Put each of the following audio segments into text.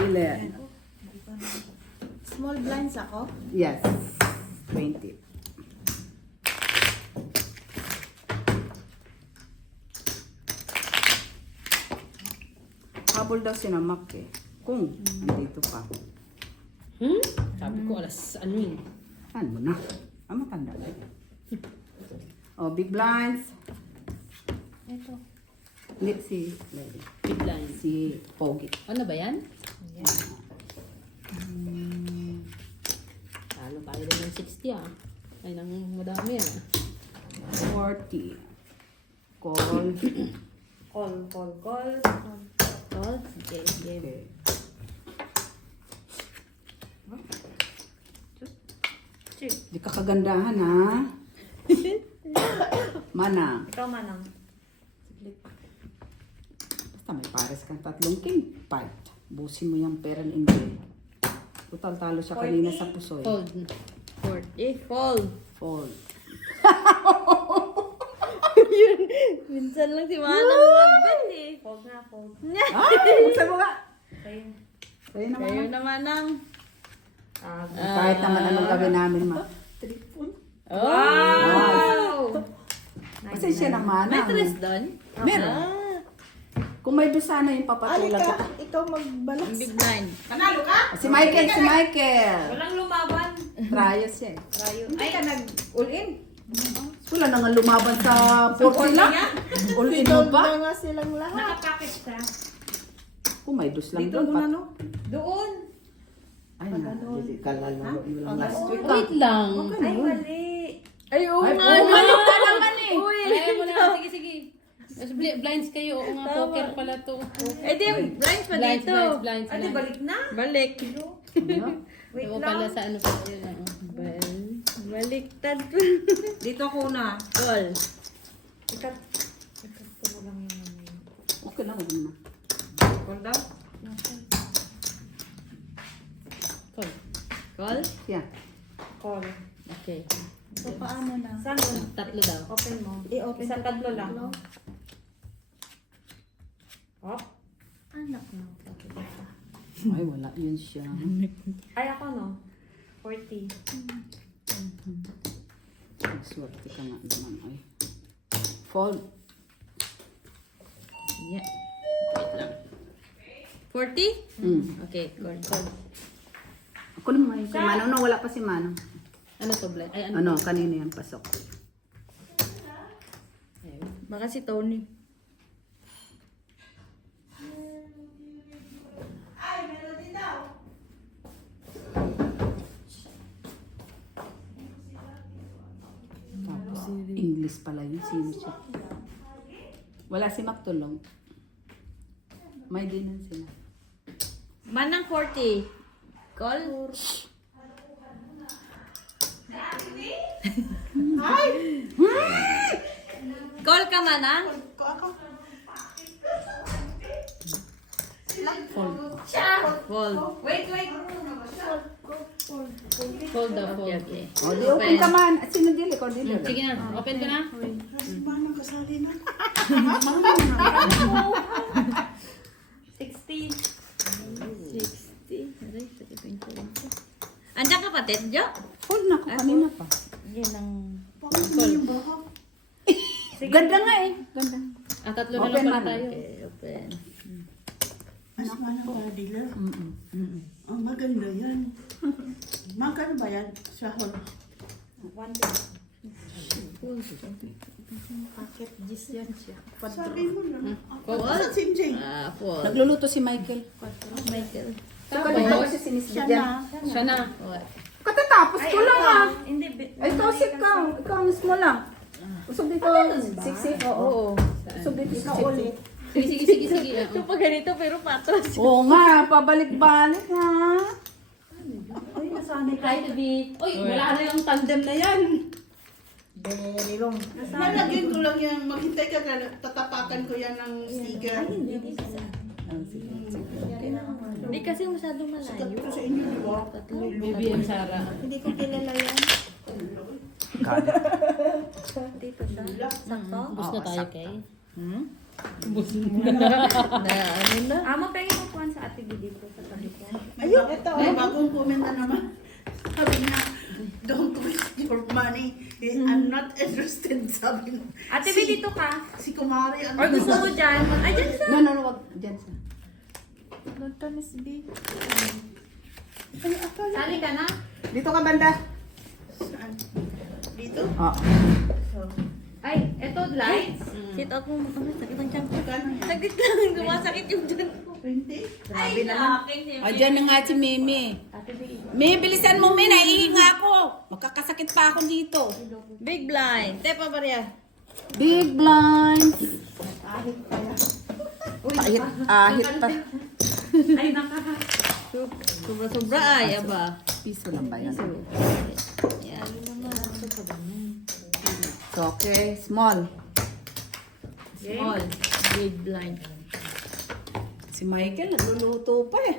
Ilan? Small blinds ako? Yes. 20. Habol daw si na Mac eh. Kung nandito pa. Sabi ko alas ano yun. Ano na? Ang matanda na. Oh, big blinds. Ito. Hindi si Lady. Big line. Si Pogi. Ano ba yan? Yes. Talo tayo rin ng 60 ah. Ay nang madami ah. 40. Call. Call. Tol? Okay, game. Okay. Di ka kagandahan ha. Mana. Ikaw manang. Basta may pares kang 3 king. Fight. Busin mo yung pera ng Inday. Total talo siya kanina sa pusoy. Fold. 40. Fold. Fold. Minsan lang si manang mag-bet eh. Fold na, fold. Ay! Buksan mo nga! Kayo. Kayo naman. Kayo naman ang... Kahit naman anong gawin namin ma. Wow! Kasi siya naman. May tres doon? Meron. Kung may dosa na yung papatulang ko. Ikaw magbalas. Big line. Si Michael, si Michael. Walang lumaban. Trials siya. Rayo. Ay, ka nag-all-in. Wala na nga lumaban sa port sila. All in mo pa. nga silang lahat. Nakapacket siya. Kung may dos lang Dito doon. muna, no? Doon. Ay na. Kalalaro yun lang last week. Wait lang. Ay, mali. Ay, oo Ay, nga. oo nga naman eh. Ay, mo na. Sige, sige. Mas blinds kayo. Oo nga, poker pala to. Eh, di, blinds pa Blinds, dito. blinds. Ay, di balik na. Balik. Wait Oo lang. pala sa ano pa yun. Baliktad. Dito ako na. Call. Ikat ko na lang yung ano yun. Okay lang, okay na. Call daw? Call. Call? Yeah. Call. Okay. So, paano na? Saan mo? Tatlo daw. Open mo. I-open Isang ko. tatlo lang. Hop. Anak mo. Ay, wala yun siya. Ay, ako no. 40. Swerte ka nga naman. Ay. Fold. Yeah. Wait lang. 40? Okay, call. Ako naman. Si Manong, no, wala pa si Manong. Ano to, blind? Ay, ano? Ano, kanina yan, pasok. Ayun. Baka si Tony. Tapos, English pala yun. Sino siya? Wala si Mactulong. May dinan sila. Manang 40. Call? Call ka, Manang? Fold. Call. Wait. Fold daw, fold. Okay. O, di open ka man. At sino dili ko? Dili. Sige na, open ko na. 60. 60. Aray, sakit yung kulong ko. Andiyan kapatid, Jo? Fold na ako kanina pa. Yan ang... Ganda nga eh. Ganda. Ah, tatlo na Open lang pala man. tayo. Okay, open. Mas manang kadila. Ang maganda yan. Magkano ba yan sa hall? 1. Packet gis yan siya. Sabi mo na. Call. Sa Sinjay. Ah, four. Nagluluto si Michael. Michael. Tapos, kasi sinisbigyan. Siya na. What? Katatapos ko lang ah. Hindi. Ay, tosik ka. Ikaw, miss mo lang. Usog dito. Siksi. Oo. Usog dito. Ikaw ulit. Sige, sige, sige. Ito pa ganito pero patras. Oo nga, pabalik-balik ha. Ay, nasanay ka. Try to be. Uy, wala na yung tandem na yan. Very long. Nalagyan ko lang yan. Maghintay ka ka. Tatapakan ko yan ng sticker. Hindi kasi masyadong Sikat malayo. ko sa inyo, di ba? Tatlo. BBM Sara. Hindi ko kilala yan. Dito sa. Sakto? Gusto na tayo kay. Na ano na? Amo, pengen mo kuhan sa ate dito sa tabi ko. Ayun, ito. Bagong comment na naman. Sabi niya, don't waste your money. I'm not interested, sabi mo. Ate, B, dito ka. Si Kumari, ano? Or gusto mo dyan? Ay, dyan sa. No, wag. Diyan sa. Doon Miss B. Ay, akala. Sali ka na? Dito ka banda. Saan? Dito? Oo. So, Ay, eto, lights. Sit out mo. Ay, sakit ang tiyan ko. magkano yan? Saglit lang, sumasakit yung dyan ko. 20? Ay, akin O, dyan na nga si Mimi. Ate, B. Mimi, bilisan mo, Mimi. Naihinga ako. Magkakasakit pa ako dito. Big blind. Tepa ba riya? Big blinds. Ahit kaya. Ahit pa. Ay, Sobra-sobra ay, aba. Piso lang ba yan? Yan naman. So, okay. Small. Small. Big blind. Si Michael, nagluluto pa eh.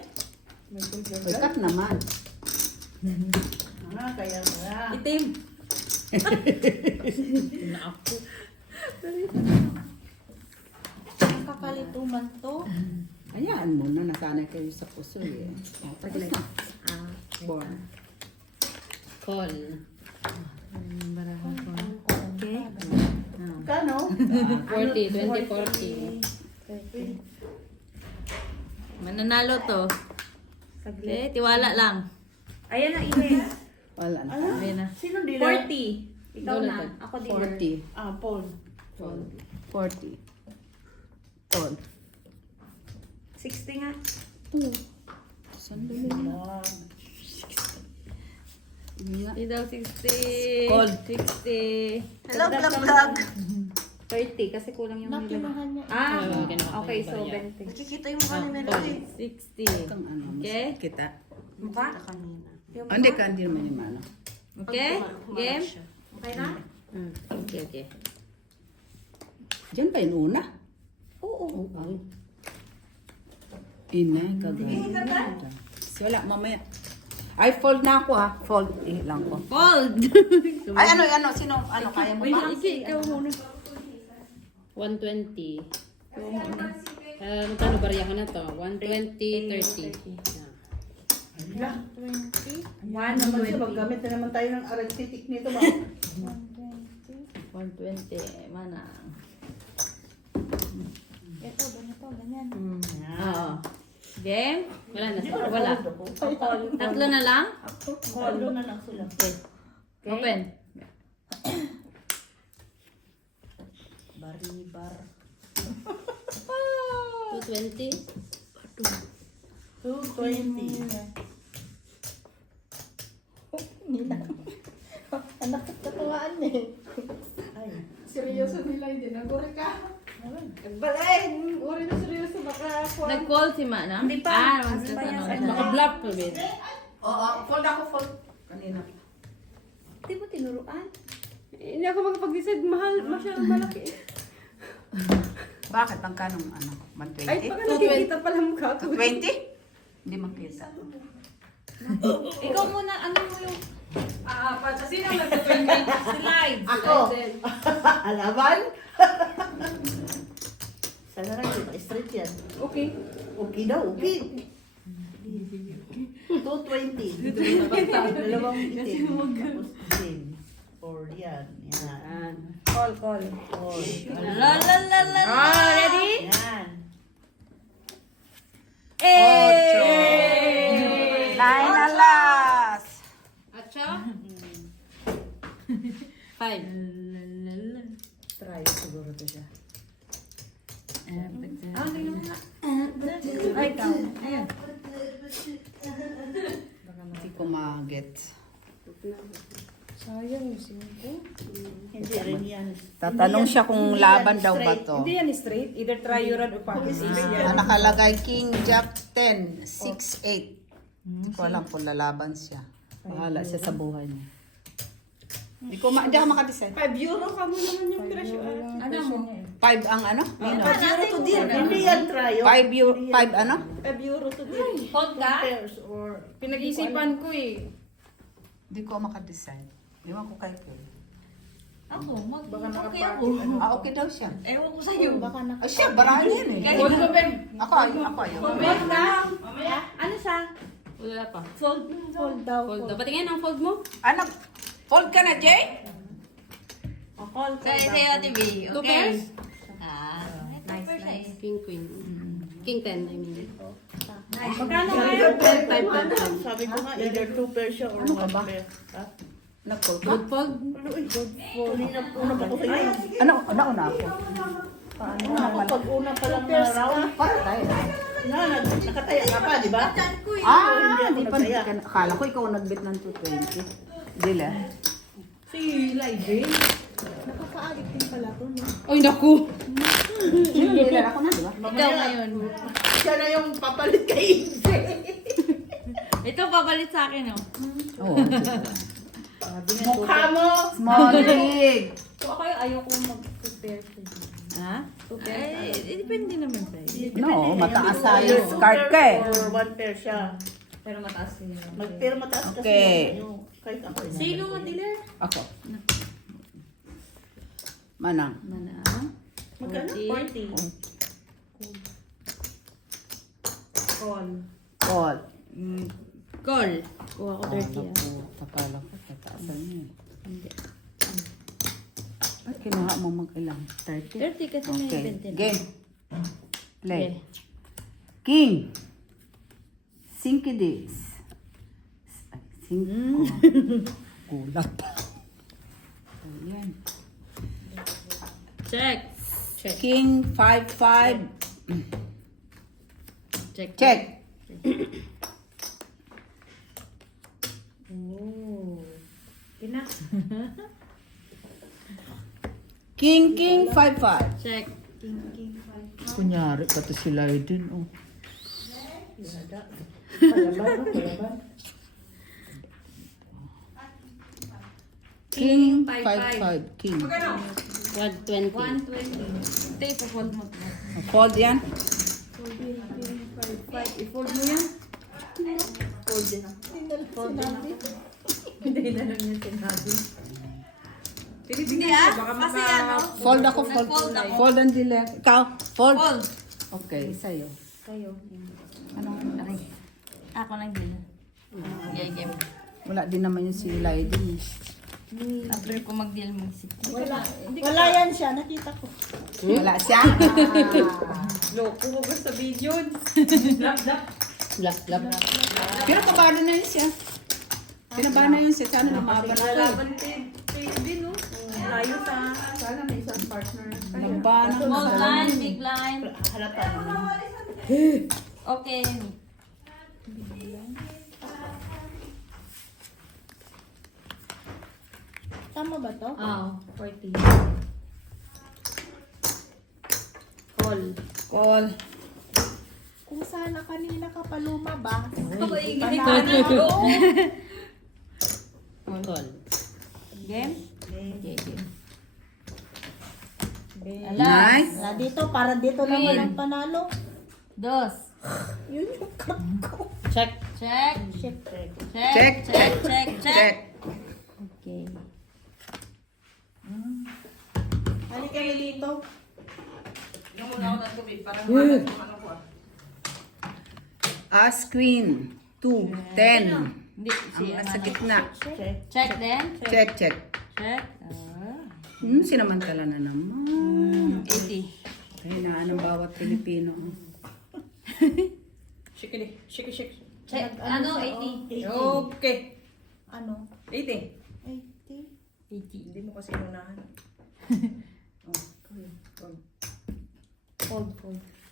Pagkat naman. Ah, kaya nga. Itim. Kakalituman to. Ayan mo na, nasanay kayo sa puso eh. O, tapos na. Ah. Four. Call. Okay. Kano? 40, 20, 40. Mananalo to. Okay, tiwala lang. Ayan na, Ine. Wala na. Ano? Ayan na. Sino dealer? 40. Ikaw na. Ako din. 40. Ah, Paul. 40. Tol. 60 nga. Sandali na. Ah, Hindi nga. Hindi daw 60. Call. 60. Hello, vlog. 30 kasi kulang yung Nakinuha niya. Ah, kinuha ko okay. yung So, barya. 20. Nakikita yung mukha ni Melody. 60. Kang ano, Okay. kita. Mukha? Kanina. Yung Hindi mukha? ka, hindi naman yung ano. Okay? Game? Siya. Okay na? Okay. Diyan pa yung una. Oo. Ay. Ina, kagaya. So, wala, mamaya. Ay, fold na ako ha. Fold. Lang ko. Fold! Ay, ano, sino, ano, kaya mo ba? Ikaw muna. 120. Magkano bariyahan na to? 120, 30. Ala, 20. ano naman siya, maggamit na naman tayo ng arithmetic nito ba? 120. Mana? Ito, ganyan. Oo. Game? Wala na. Wala. Tatlo na lang? Kolo na lang sila. Okay. Open. Baribar. 220. 220. Anak at katuwaan eh. Ay. Seryoso nila, hindi na guri ka. Balay! Uri na seryoso, baka Nag-call si Mana? Hindi pa. Ah, Hindi pa yan. Naka-block pa din. Oo, fold ako, fold. Kanina. Hindi mo tinuruan? Hindi ako makapag-decide, mahal, masyadong malaki. Bakit? Ang kanong ano? Ay, 120? baka nakikita pala mukha ko. 220? Hindi makita. Ikaw muna, ano mo yung Sino mag-20? slides? Ako. Alaban? Sana lang, di ba? Straight yan. Okay. Okay daw, okay. 220. Dalawang itim. Tapos itim. 4 yan. Yan. Call. 4. La la la la. Oh, ready? Yan. Ocho. Nine na last. Acho? 5. Try siguro to siya. Ah, tingnan mo nga. Ay, ayan. Hindi ko ma-get. Sayang yung 5. Hindi rin yan. Tatanong siya kung laban daw ba to. Hindi yan straight. Either triuran o pocket ace yan. Nakalagay King Jack 10, 6, 8. Hindi ko alam kung lalaban siya. Bahala siya sa buhay niya. Hindi ako makadecide. 5 euro ka mo naman yung presyo. Ano mo? 5 ang ano? 5 euro to deal. Hindi yan trio. 5 euro, 5 ano? 5 euro to deal. Hold ka? Pairs or... Pinag-isipan ko eh. Hindi ko makadecide. Ewan ko kay Phil. Ako, Baka okay ako. Ah, okay daw siya. Ewan ko sa'yo. Ay, siya, barahan yan eh. Fold mo, Ben. Ako, ayaw. Fold na? Ano siya? Wala pa. Fold daw. Fold daw. Patingin ang fold mo. Anak, fold ka na, Jay? Sa'yo, Ate B. Okay. Two pairs? Ah, nice. King, queen. King 10, I mean. Magkano ngayon? Sabi ko nga, either 2 pairs siya or 1 pair. Ha? Nag-fold ka? Good fold? Una pa ko sa'yo. Ano, nauna ako. Pag una pa lang na round, Para tayo. nakataya ka pa, di ba? Di pa. Akala ko ikaw nagbit ng 220. Dila. Si Lyden. Ay, naku! Dila ako na, di ba? Ikaw ngayon. Siya na yung papalit kay Inse. Ito, papalit sa akin, oh. Oo. Mukha mo. Small, big. Ako ayoko mag-prepare sa'yo. Ha? Eh, depende naman sa'yo. No, mataas tayo. Card ka eh. Or 1 pair siya. Pero mataas yun. Pero mataas kasi Okay. yung kahit ako. Sino mo, dealer? Ako. Manang. Manang. Magkano? 40. 40. Call. Call. Call. Kuha ko 30, ah. Akala ko, tataasan niya. Hindi. Ba't kinuha mo mag-ilang? 30? 30 kasi may Okay. 20. Game. Play. Okay. King. 5 days. 5. Kulat. Ayan. Check. King 5-5. Check. Check. Oh. Ina. King 5-5. Check. Kunyari pa to sila din. Oh. King 5-5. King. 120. 120. Ito, ipo-fold mo. Fold yan. I-fold mo yan. Hindi na lang yung sinabi. Hindi kasi ano. Fold ako. Fold. Nag-fold ako. Fold ang dila. Ikaw. Fold. Fold. Okay, sa'yo. Kayo. Aray. Ako lang din. Okay, game. Wala din naman yung si Lyden. After ko mag-deal mag-isip. Wala yan siya, nakita ko. Wala siya. Loko mo ba sa video? Lap. Pero kabado na yun siya. Pinabahan na yun siya. Sana lumaban ako. Lalaban kayo din, no? Layo sa... Sana may isang partner. Laban ako. Small line, big line. Halata naman. Okay. Tama ba to? Oo, 40. Call. Call. Kung sana kanina ka pa lumabas. Call. Game? Okay, game. Nice. Wala dito, para dito naman ang panalo. Dos. Yun yung cup ko. Check. Check. Check. Check. Check. Check. Okay. Halika kami dito. As queen. 2. 10. Hindi, si Ang nasa gitna. Check din. Check. Check. Sinamantala na naman. 80. Ay, naan ang bawat Pilipino. Shake. Check. Ano? 80. Okay. Ano? 80. 80? 80. Hindi mo kasi unahan. Fold.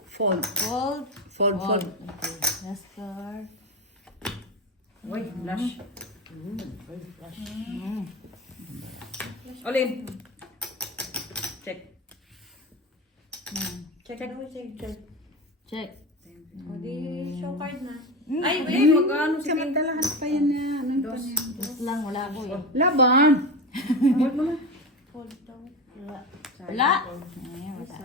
Fold. Fold. Fold. Okay. Last card. Uy, flash. Olin. Check. Check. Check. O di, show card na. Ay, wait, mag-ano si Pink. Samantalahan pa yan na. Ano pa Dos. yan? Dos lang. Wala ko eh. Laban. Hold mo na. Fold daw. Wala. Wala. Ay, wala.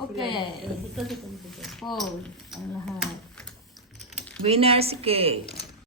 Okay. Fold. Ang lahat. Winner si Kay.